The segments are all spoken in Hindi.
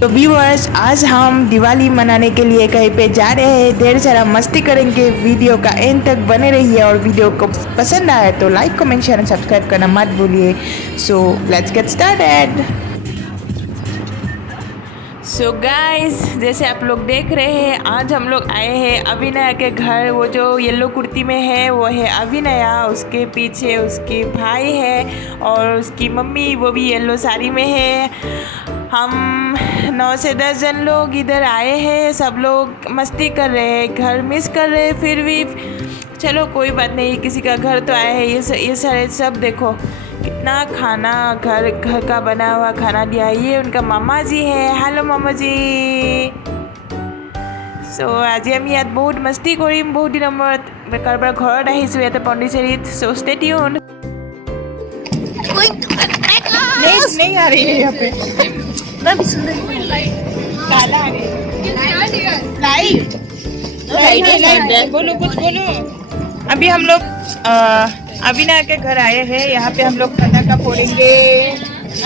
तो व्यूअर्स, आज हम दिवाली मनाने के लिए कहीं पे जा रहे हैं, ढेर सारा मस्ती करेंगे। वीडियो का एंड तक बने रहिए और वीडियो को पसंद आए तो like comment share and subscribe करना मत भूलिए। So let's get started. So guys, जैसे आप लोग देख रहे हैं, आज हम लोग आए हैं अभिनया के घर। वो जो येलो कुर्ती में है वो है अभिनया, उसके पीछे उसके भाई है और उसकी मम्मी वो भी येलो साड़ी में है। हम 9 से 10 जन लोग इधर आए हैं, सब लोग मस्ती कर रहे हैं, घर मिस कर रहे हैं। फिर भी चलो कोई बात नहीं, किसी का घर तो आए हैं। ये सारे सब देखो कितना खाना घर का बना हुआ खाना दिया। ये उनका मामा जी है। हेलो मामा जी। सो আজি আমি ইয়াত বহুত मस्ती কৰিম। বহুত দিনৰ মূৰত কাৰোবাৰ ঘৰত আহিছোঁ ইয়াতে পণ্ডিচেৰীত। So stay tuned. नहीं आ रही है यहाँ पे। काला आ रही है। लाइट बोलो, कुछ बोलो। अभी हम लोग अभिनय के घर आए हैं। यहाँ पे हम लोग पटाखा फोड़ेंगे।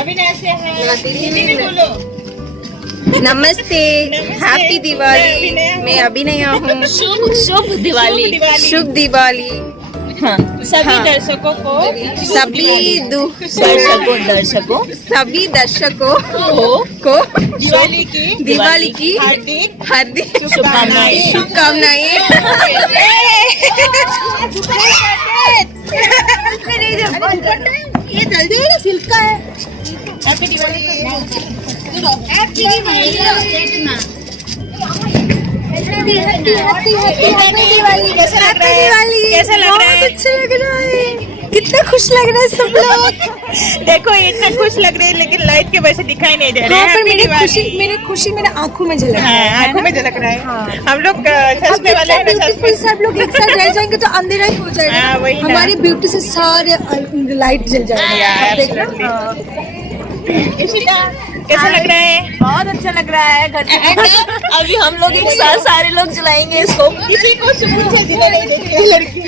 अभिनय से है, हिंदी में बोलो। नमस्ते, हैप्पी दिवाली। मैं अभिनया हूँ। शुभ दिवाली। शुभ दिवाली। हाँ, सभी दर्शकों को सभी दर्शकों को दिवाली की हार्दिक शुभकामनाएं। ये जल्दी सिल्क का है। हैप्पी दिवाली। कैसा लग रहा है? अच्छा लग रहा है। कितना खुश लग रहा है सब लोग। देखो इतना खुश लग रहे हैं लेकिन लाइट की वजह से दिखाई नहीं दे रहा है। पर मेरी खुशी मेरे आंखों में झलक रहा है। आंखों में झलक रहा है। हम लोग सस्ते वाले हैं ना, ब्यूटीफुल सब लोग एक साथ रह जाएंगे तो अंधेरा ही हो जाएगा। हमारी ब्यूटी से सारे लाइट जल जाएगा। कैसा लग रहा है? बहुत अच्छा लग रहा है। घर अभी हम लोग एक साथ सारे लोग जलाएंगे इसको। किसी को मुझे दिला नहीं देती लड़की।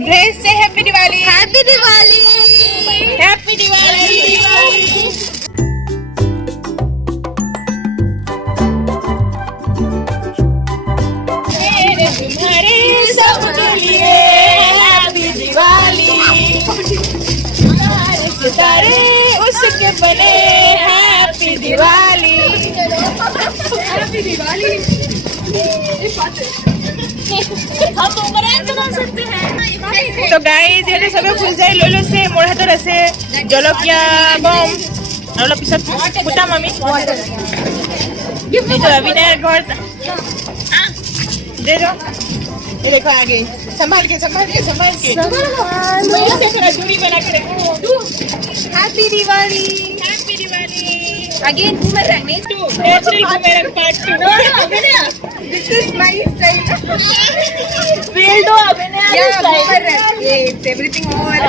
ड्रेस से happy Diwali. Happy Diwali. Happy Diwali. तुम्हारे सबके लिए हैप्पी दिवाली। सितारे उसके बने हैप्पी दिवाली। हैप्पी दिवाली। तो गाइस ये सब ফুল যাই লৈ লৈছে মোৰ হাতত আছে জলকীয়া বম আৰু অলপ পিছত ফুটাম আমি। ये तो अभिनय घर दे दो। ये देखो आगे संभाल के दूरी बना के रखो। Happy Diwali. Happy Diwali. Again boomerang नहीं too natural boomerang part 2। This is my style. Feel दो अभिनय बूमरैंग। ये इट्स एवरीथिंग मोर।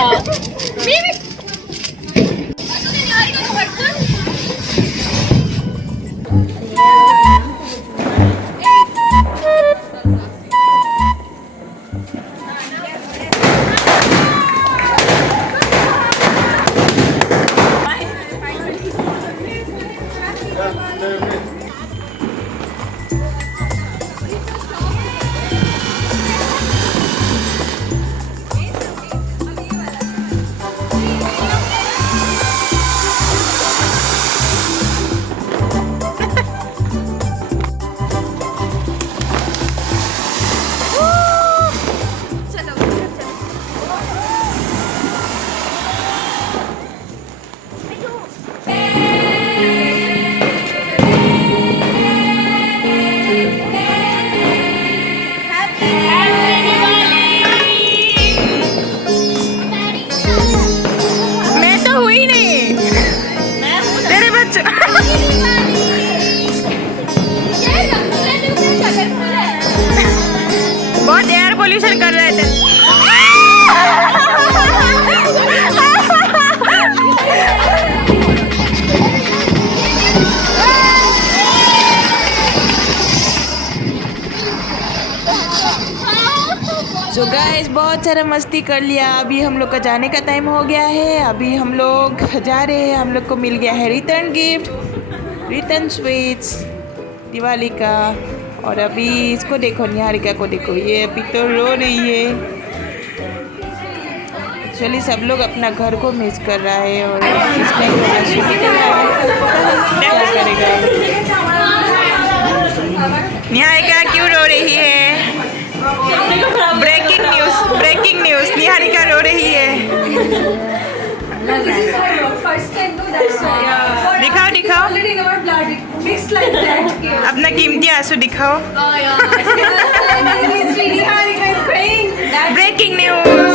बहुत एयर पोल्यूशन कर रहे थे। सो गाइस बहुत सारा मस्ती कर लिया। अभी हम लोग का जाने का टाइम हो गया है। अभी हम लोग जा रहे हैं। हम लोग को मिल गया है return gift, return sweets Diwali का। और अभी इसको देखो, निहारिका को देखो, ये अभी तो रो रही है। एक्चुअली सब लोग अपना घर को मिस कर रहा है और इसका क्या करेगा। निहारिका क्यों रो रही है? ब्रेकिंग न्यूज़, निहारिका रो रही है। दिखाओ अपना कीमती आंसू दिखाओ। Breaking news.